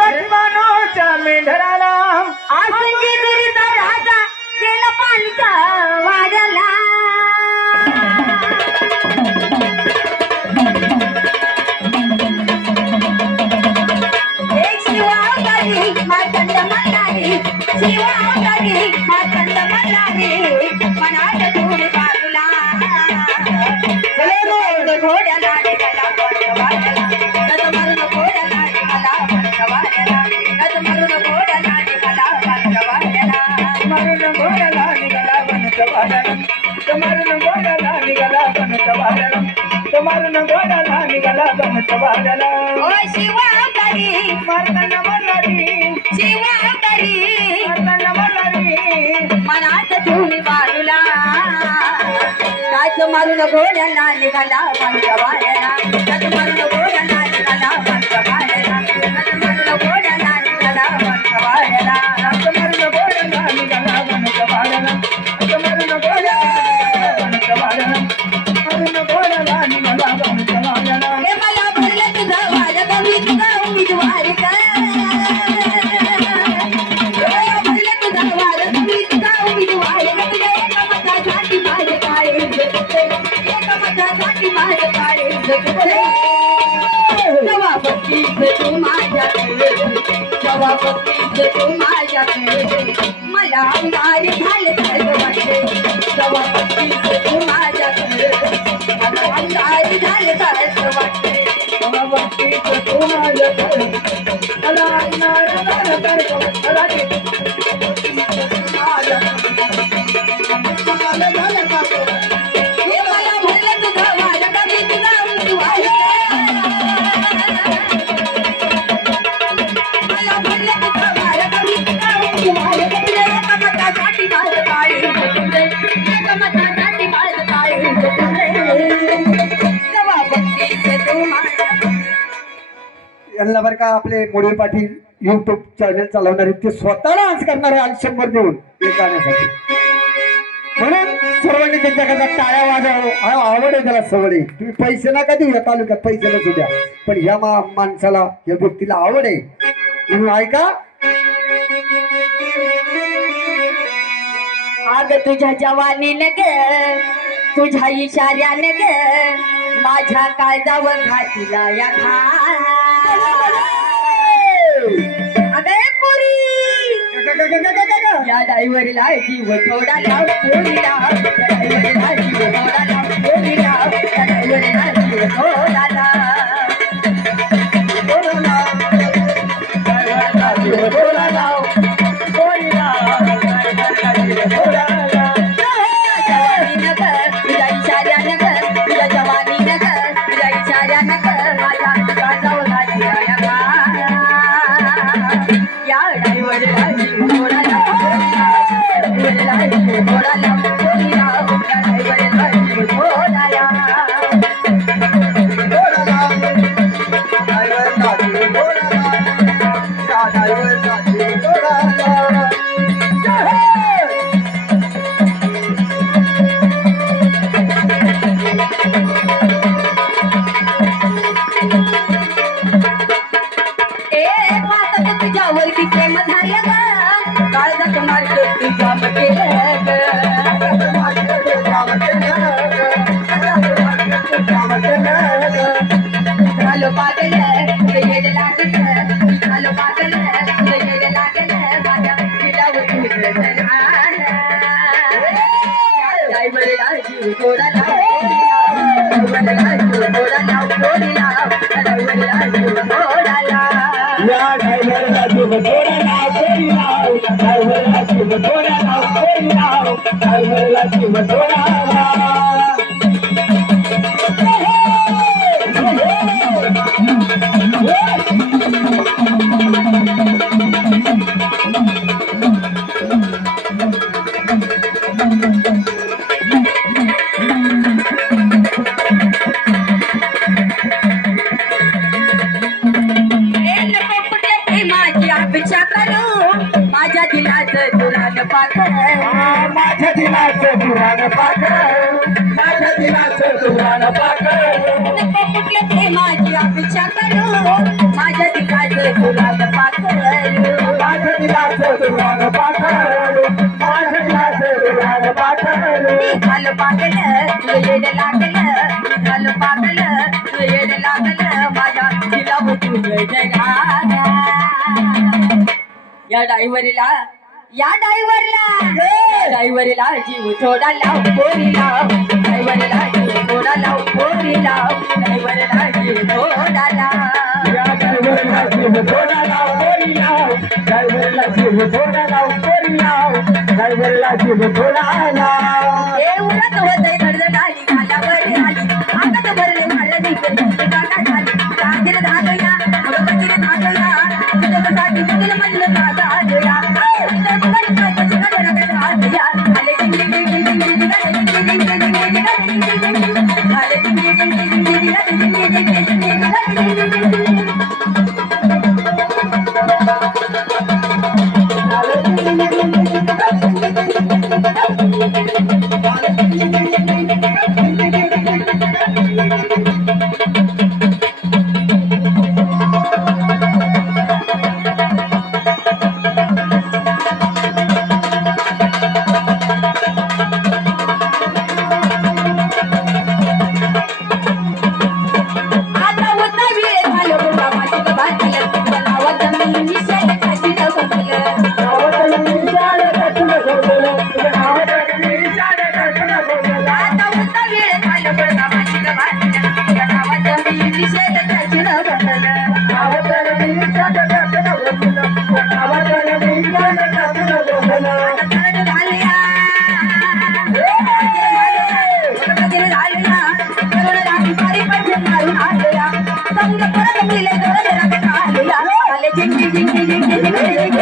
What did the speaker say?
रखवानोच्या मेंढराला आसंगी दुरीचा राजा गेला पालच्या वाड्याला मार्तंड मल्हारी शिवावतारी मार्तंड मल्हारी मनात धूळ बाजूला घोड्याला निघाला वाड्याला गज मारून घोड्याला निघाला वाड्याला गज मारून घोड्याला निघाला वाड्याला मारून घोड्याला निघाला वाड्याला मारून घोड्याला निघाला वाड्याला मारून घोड्याला निघाला वाड्याला ओ शिवावतारी मार्तंड मल्हारी शिवावतारी मार्तंड मल्हारी मनात धूळ बाजूला गाज मारून घोड्याला निघाला वाड्याला गज मारून घोड्याला निघाला वाड्याला गज मारून घोड्याला निघाला वाड्याला मारून घोड्याला निघाला वाड्याला मारून घोड्याला निघाला वाड्याला हे मला भरलं तुझं वाजा कमी तुझा उमेदवार कर भरलं तुझं वाजा कमी तुझा उमेदवार तुझ्या एका मतासाठी माझे काळे एका मतासाठी माझे काळे जवा बघतीस तू माझ्याकडे जवा बघतीस तू माझ्याकडे मला अंगार झाले तर वाटते जवा बघतीस तू माझ्याकडे मला अंगार झाले तर वाटते तू माझ्याकडे मला हे मला भरलं तुझं माझ्या कमी तुझा उमेदवार मला भरलं तुझं माझ्या कमी तुझा उमेदवार तुझ्या एका मतासाठी माझं काळे एका मतासाठी माझं काळे जवा बघतीस तू माझ्या यांना बरं का आपले मोडील पाटील YouTube चॅनल चालवणारे ते स्वतः डान्स करणारे आज 100 देऊन एक गाण्यासाठी म्हणून सर्वांनी त्यांच्याकडे टाळ्या वाजव आवड आहे त्याला सवड आहे तुम्ही पैसे नका देऊ या तालुक्यात पैसे नसू द्या पण ह्या माणसाला या व्यक्तीला आवड आहे म्हणून ऐका आग तुझ्या जवानीने ग तुझ्या इशाऱ्याने ग माझ्या काळजावर घातीला या अगं पुरी या डायव्हरला जीव थोडा लाव पोरीला डायव्हरला जीव थोडा लाव पोरीला डायव्हरला जीव थोडा लाव थोडा लाव पोरीला जवानी नगर तुझ्या इशाऱ्यानं कर तुझ्या जवानी नगर तुझ्या इशाऱ्यानं कर माझ्या काळजावर घातीला या डायव्हरला जीव थोडा लाव डायव्हरला जीव थोडा लाव पोरीला डायव्हरला जीव थोडा लाव तुझ्यावरती प्रेम झालं ग काळजात मारतो तुझ्या झालो पागल येड लागल झालो पागल येड लागल माझ्या पिलावर डायव्हरला जीव थोडा लाव डायव्हरला जीव थोडा लाव पोरीला डायव्हरला जीव थोडा लाव या डायव्हरला जीव थोडा लाव पोरीला डायव्हरला जीव थोडा लाव पोरीला डायव्हरला जीव थोडा लाव अपेक्षा करू माझ्या दिलाचं दुरान पाकर माझ्या दिलाचं दुरान पाकर माझ्या दिलाचं दुरान पाकर कुठले माझी अपेक्षा करू माझ्या दिलाचं दुरान पाकर पागल येड लागलं झालं पागल येड लागलं माझ्या तिला तुझं जगाला या ड्रायव्हरला जीव थोडा लाव पोरीला ड्रायव्हरला जीव थोडा लाव पोरीला ड्रायव्हरला जीव थोडा लाव या ड्रायव्हरला जीव थोडा लाव पोरीला ड्रायव्हरला जीव थोडा लाव पोरीला ड्रायव्हरला जीव थोडा लाव हे उरत होतंय धडधडाली घालावर आली आगत भरले मला दिसत गाणा झाली रागीर धागया भगवतीर धागया तुझ्यासाठी तुझं म्हणलं माझा आजया Ding ding ding ding ding ding ding ding.